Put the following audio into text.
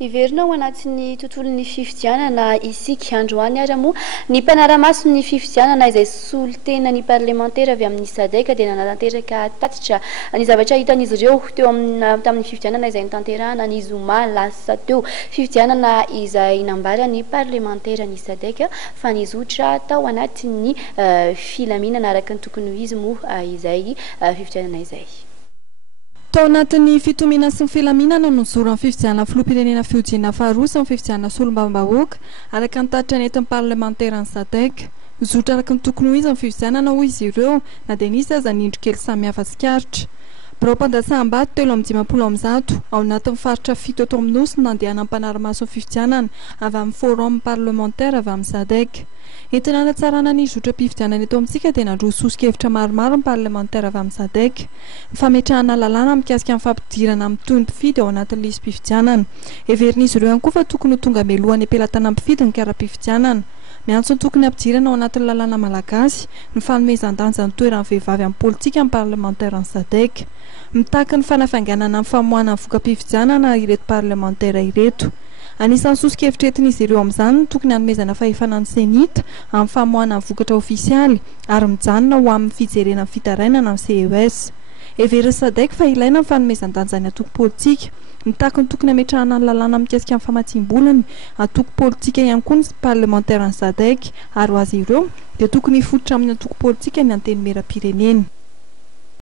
Iverina ao anatin'ny tontolon'ny fifidianana isika androany ary moa ny mpanara-masony fifidianana izay solitena ny parlementaire avy amin'ny sadeka dia nanatanteraka tatitra ny zavatra hitan'izy ireo teo tamin'ny fifidianana izay nitanterahana ny zoma lasa teo fifidianana izay nambara ny parlementaire ny sadeka fa nizotra tao anatin'ny filaminana araka ny tokony ho izy moa izay fifidianana izay. Tao anatin'ny fitomina sy ny filaminana no zoran'ny fifidianana filoham-pirenena fihojiana faharoa sy ny fifidianana solombavam-bahoaka araka ny tatitra ny entin'ny parlementaire ny sadek zotra araka ny tokony ho izy ny fifidianana hoy izy ireo na dia nisy aza ny indro kely samihafa sy karitra. Birao-pandasaham-bato telo amby 50 ao anatin'ny faritra fito eto amin'ny nosy no nandehanana ny mpanara-maso ny fifidianana avy amin'ny forum parlementaire avy amin'ny sadek. Entina hanatsarana ny zotra-pifidianana eto amintsika dia nandroso sosokevitra maromaro ny parlementaire avy amin'ny sadek ny fametrahana lalàna mikasika ny fampidirana amin'ny toy ny mpifidy ao anatin'ny lisy-pifidianana. Heverin'izy ireo ihany koa fa tokony ho tonga mialohan'ny ampelatana mpifidy ny kara-pifidianana. Miantso ny tokony ampidirana ao anatin'ny lalàna malagasy ny fanomezan-danja ny toeran'ny vehivavy amin'ny politika amin'ny parlementaire ny sadek. Mitaky ny fanafainganana amin'ny famoahana ny voka-pifidianana ireto parlementaire ireto. Anisan'ny sosokevitra entin'izy ireo amin'izany ny tokony hanomezana fahefana ny senita amin'ny famoahana ny vokatra ofisialy ary mijanona ho amin'ny fijerena ny fitarainana ny CES. Heverin'ny sadek fa ilaina ny fanomezan-danja ny atoko politika. Mitaky ny tokony hametrahana ny lalàna mikasika amin'ny famatsiam-bolany atoko politika ihany koa ny parlementaire ny sadek ary ho azy ireo dia tokony hifototra amin'ny atoko politika ny anteny meram-pirenena.